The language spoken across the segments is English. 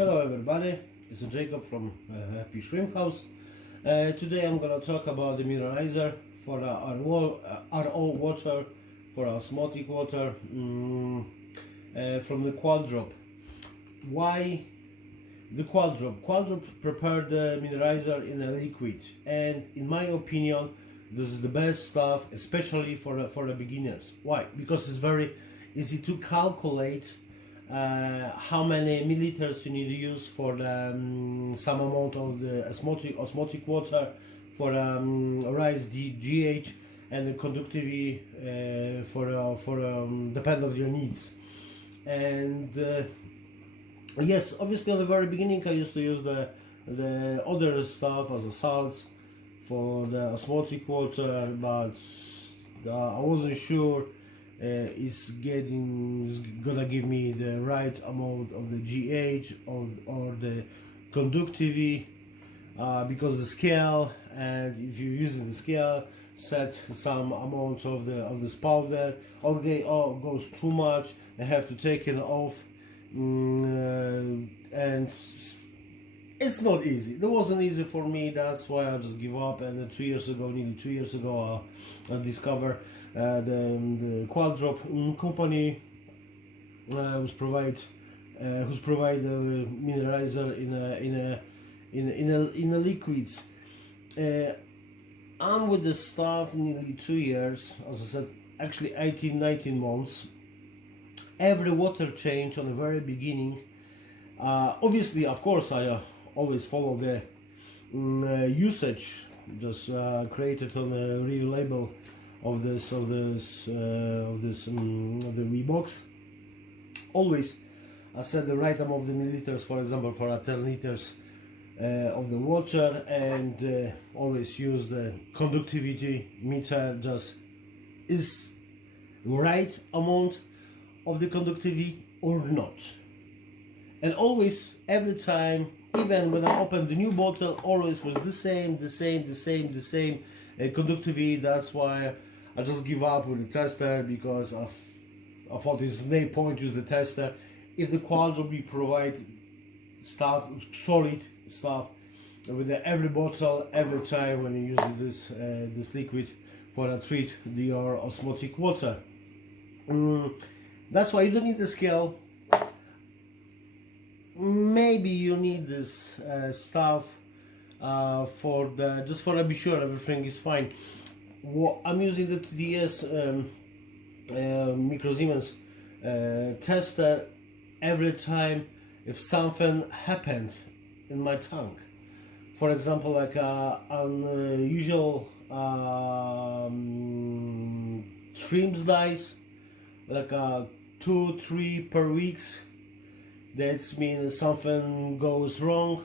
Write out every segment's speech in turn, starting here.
Hello everybody, it's Jacob from Happy Shrimp House. Today I'm gonna talk about the mineralizer for RO water, for osmotic water from the Qualdrop. Why the Qualdrop? Qualdrop prepared the mineralizer in a liquid, and in my opinion this is the best stuff, especially for the beginners. Why? Because it's very easy to calculate how many milliliters you need to use for the, some amount of the osmotic water, for rise the GH and the conductivity depend on your needs. And yes, obviously at the very beginning I used to use the other stuff as a salts for the osmotic water, but I wasn't sure is gonna give me the right amount of the GH or the conductivity, because the scale, and if you're using the scale, set some amount of this powder, or they goes too much, they have to take it off, and it's not easy. It wasn't easy for me. That's why I just give up. And nearly 2 years ago, I discovered the Qualdrop company who's provide the mineralizer in a liquids. I'm with the stuff nearly 2 years, as I said, actually 18-19 months. Every water change on the very beginning. Obviously, of course, I always follow the usage just created on the real label of the Webox. Always I set the right amount of the milliliters, for example, for 10 liters of the water, and always use the conductivity meter, just is right amount of the conductivity or not. And always, every time, even when I open the new bottle, always was the same conductivity. That's why I just give up with the tester, because I thought there's no point to use the tester. If the Qualdrop provide stuff, solid stuff, with every bottle, every time when you use this liquid for treat your osmotic water. That's why you don't need the scale. Maybe you need this stuff just for to be sure everything is fine. I'm using the TDS microsiemens tester every time if something happened in my tank. For example, like unusual shrimps dies, like 2-3 per weeks. That means something goes wrong.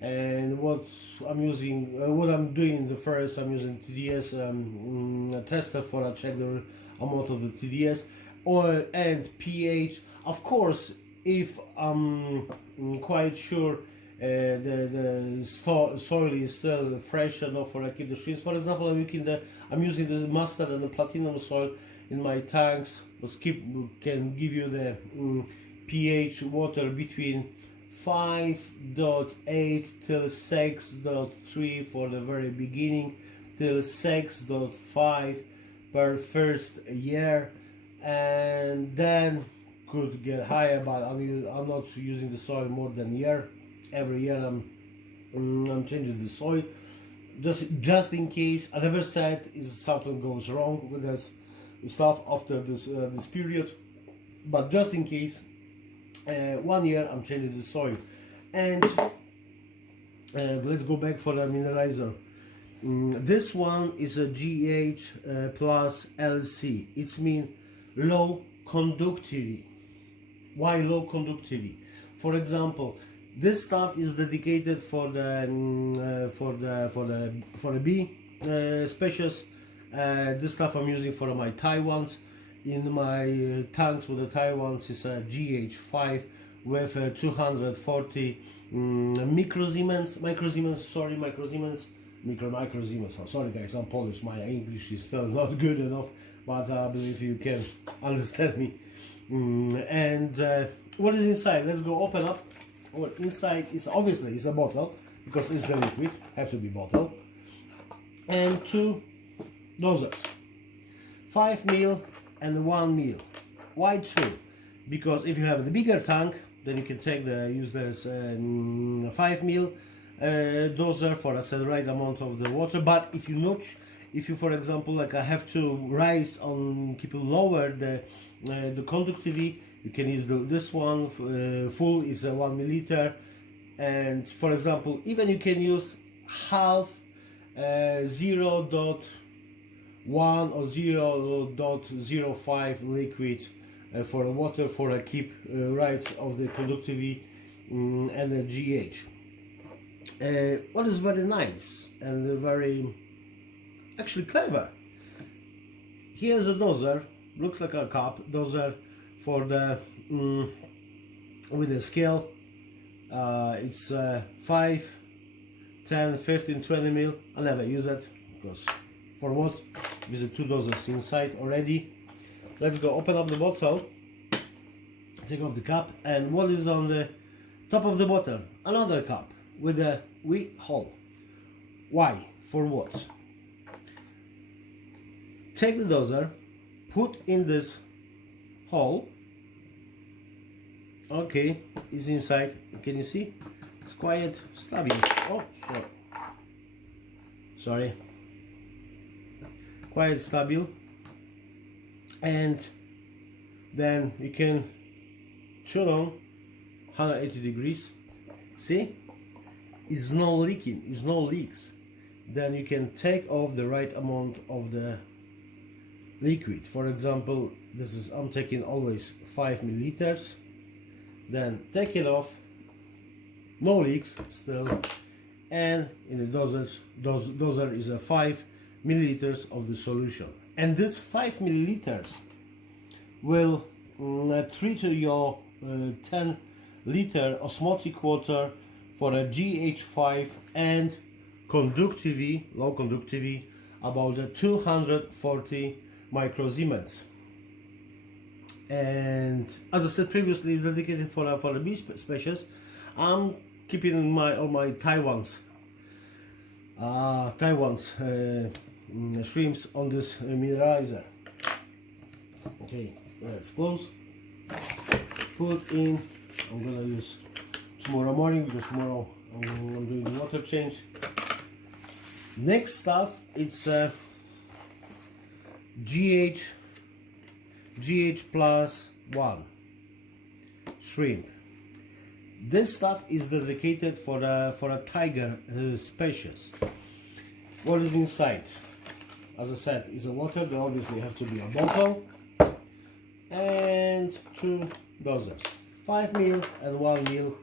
And what I'm doing the first, I'm using TDS tester for to check the amount of the TDS, oil and pH. Of course, if I'm quite sure the soil is still fresh enough for I keep the shrimps. For example, I'm using the mustard and the platinum soil in my tanks. Can give you the pH water between 5.8 till 6.3 for the very beginning, till 6.5 per first year, and then could get higher, but I'm not using the soil more than a year. Every year I'm changing the soil, just in case. I never said is something goes wrong with this stuff after this period, but just in case. 1 year I'm changing the soil. And let's go back for the mineralizer. This one is a GH plus LC. It's mean low conductivity. Why low conductivity? For example, this stuff is dedicated for the bee species. This stuff I'm using for my Taiwans. In my tanks with the Taiwans is a GH5 with 240 microsiemens. I'm sorry guys, I'm Polish. My English is still not good enough, but I believe you can understand me. And what is inside? Let's go open up. Well, inside is obviously is a bottle because it's a liquid, have to be bottle, and 2 dosers, 5 ml and 1 ml. Why 2? Because if you have the bigger tank, then you can use this 5 ml doser for a right amount of the water. But if you for example, like I have to rise on, keep it lower the conductivity, you can use this one. Full is a 1 milliliter, and for example, even you can use half 0.1 or 0.05 liquid for water for a keep right of the conductivity and the GH. What is very nice and very actually clever. Here's a doser, looks like a cup doser for the with the scale. It's 5, 10, 15, 20 ml. I never use it because for what? With the 2 doses inside already. Let's go open up the bottle, take off the cap, and what is on the top of the bottle? Another cup with a wee hole. Why? For what? Take the doser, put in this hole. Okay, it's inside. Can you see? It's quite stubby. Oh, sorry. Quite stable. And then you can turn on 180 degrees. See? It's no leaking, it's no leaks. Then you can take off the right amount of the liquid. For example, I'm taking always 5 milliliters. Then take it off, no leaks still, and in the doser is a 5 milliliters of the solution. And this 5 milliliters will treat your 10 liter osmotic water for a GH5 and conductivity, low conductivity, about 240 microsiemens. And as I said previously, it's dedicated for a bee species. I'm keeping all my Taiwan's shrimps on this mineralizer. Okay, let's close. Put in. I'm gonna use tomorrow morning because tomorrow I'm doing the water change. Next stuff, it's GH plus 1 shrimp. This stuff is dedicated for a tiger species. What is inside? As I said, is a water. There obviously have to be a bottle and 2 dosers, 5 ml and 1 ml.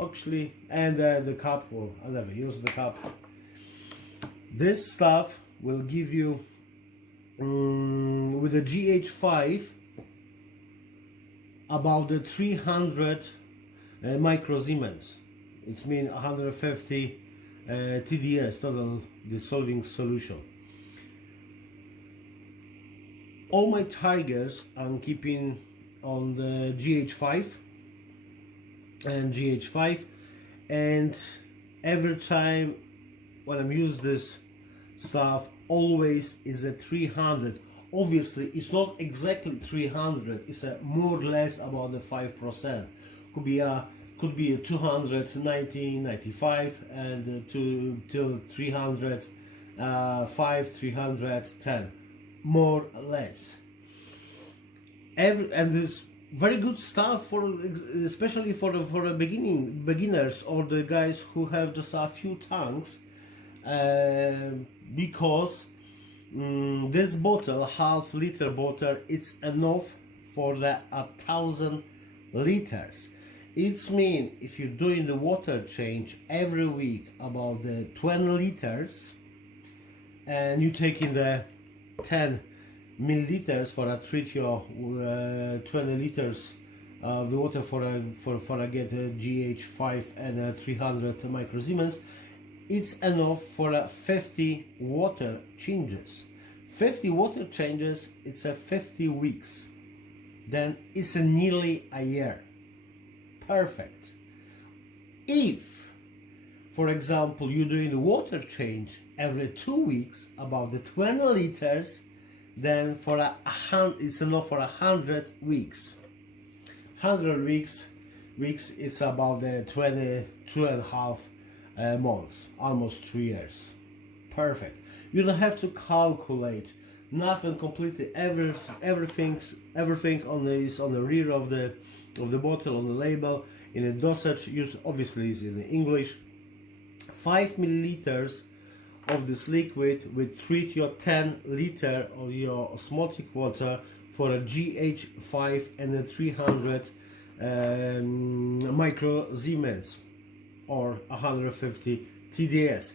Actually, and the cup. Well, I never use the cup. This stuff will give you with the GH5 about the 300 microsiemens. It's mean 150 TDS, total dissolving solution. All my tigers I'm keeping on the GH5 and every time when I'm use this stuff, always is a 300. Obviously it's not exactly 300, it's a more or less about the 5%. Could be a 290, 95 and till 305, 310, more or less. And this very good stuff for especially for the beginners or the guys who have just a few tanks, because this bottle, half liter bottle, it's enough for the 1,000 liters. It's mean if you're doing the water change every week about the 20 liters and you taking the 10 milliliters for a treat your 20 liters of the water for a get a GH5 and 300 microsiemens, it's enough for 50 water changes. 50 water changes, it's a 50 weeks. Then it's nearly a year. Perfect. If, for example, you're doing the water change every 2 weeks, about the 20 liters, then for it's enough for 100 weeks. 100 weeks, it's about 22.5 months, almost 3 years. Perfect. You don't have to calculate nothing completely. Everything is on the rear of the bottle, on the label. In a dosage used, obviously, is in English. 5 milliliters of this liquid will treat your 10 liter of your osmotic water for a GH5 and a 300 micro Siemens or 150 TDS.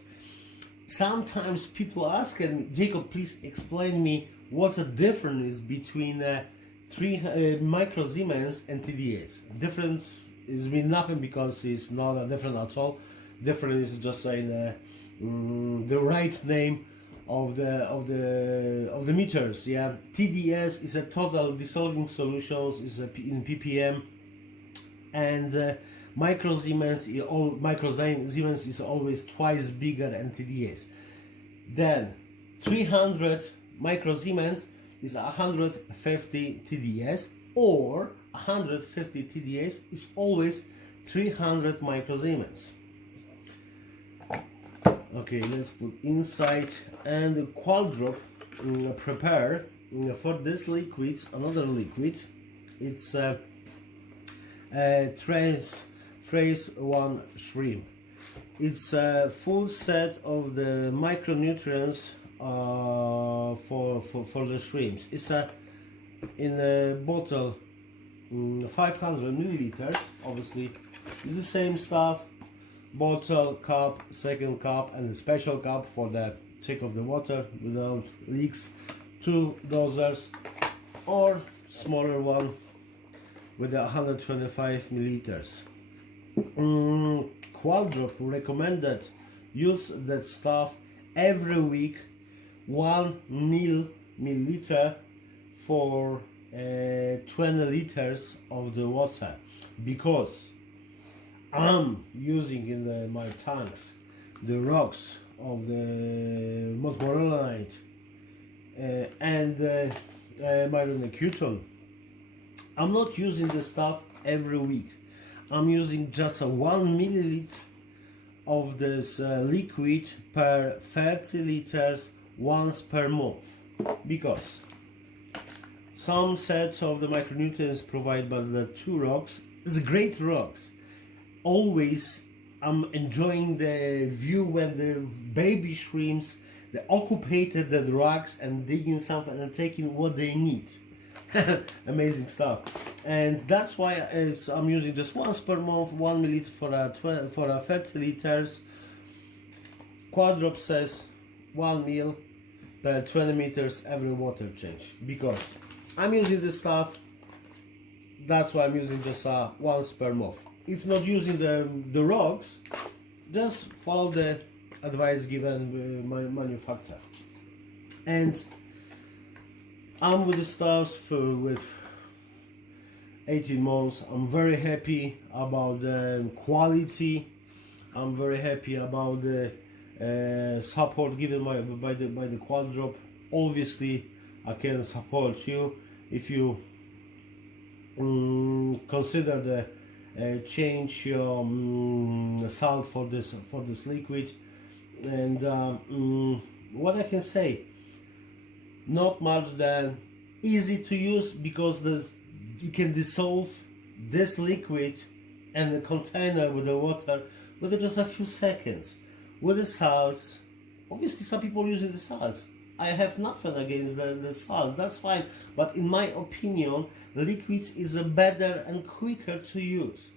Sometimes people ask me, Jacob, please explain me what's the difference between 3 micro Siemens and TDS. Difference is mean nothing because it's not a different at all. Different is just saying the right name of the meters. Yeah, TDS is a total dissolving solutions, is in ppm, and micro Siemens is always twice bigger than TDS. Then 300 micro Siemens is 150 TDS, or 150 TDS is always 300 micro Siemens. Okay, let's put inside, and the Qualdrop prepare for this liquids another liquid. It's trace 1 shrimp. It's a full set of the micronutrients for the shrimps. It's in a bottle 500 milliliters. Obviously, it's the same stuff. Bottle, cup, second cup, and a special cup for the check of the water without leaks. 2 dosers, or smaller one with 125 milliliters. Qualdrop recommended use that stuff every week, 1 milliliter for 20 liters of the water, because I'm using in my tanks the rocks of the montmorillonite and myronecuton. I'm not using the stuff every week. I'm using just 1 milliliter of this liquid per 30 liters once per month, because some sets of the micronutrients provided by the 2 rocks is great rocks. Always I'm enjoying the view when the baby shrimps, they occupied the rocks and digging something and taking what they need. Amazing stuff. And that's why I'm using just once per month 1 milliliter for 30 liters. Qualdrop says 1 ml per 20 meters every water change, because I'm using this stuff. That's why I'm using just once per month. If not using the rocks, just follow the advice given by manufacturer. And I'm with the stuff with 18 months. I'm very happy about the quality. I'm very happy about the support given by the Qualdrop. Obviously, I can support you if you consider the change your salt for this liquid. And what I can say, not much than easy to use, because you can dissolve this liquid and the container with the water with just a few seconds. With the salts, obviously some people using the salts. I have nothing against the salt, that's fine, but in my opinion, liquids is better and quicker to use.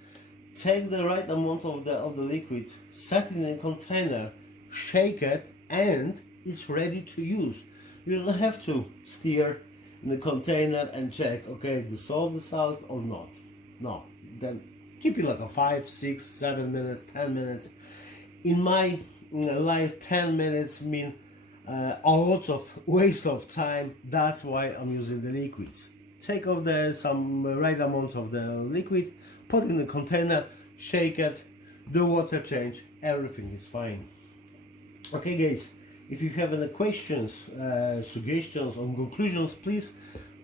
Take the right amount of the liquid, set it in a container, shake it, and it's ready to use. You don't have to stir in the container and check, okay, dissolve the salt or not. No, then keep it like a 5, 6, 7 minutes, 10 minutes. In my life, 10 minutes mean a lot of waste of time. That's why I'm using the liquids. Take off some right amount of the liquid, put in the container, shake it, the water change, everything is fine. Okay guys, if you have any questions, suggestions or conclusions, please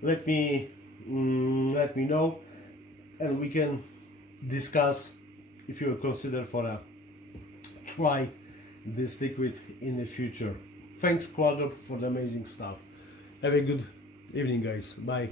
let me know, and we can discuss if you consider for a try this liquid in the future. Thanks Qualdrop for the amazing stuff. Have a good evening guys. Bye.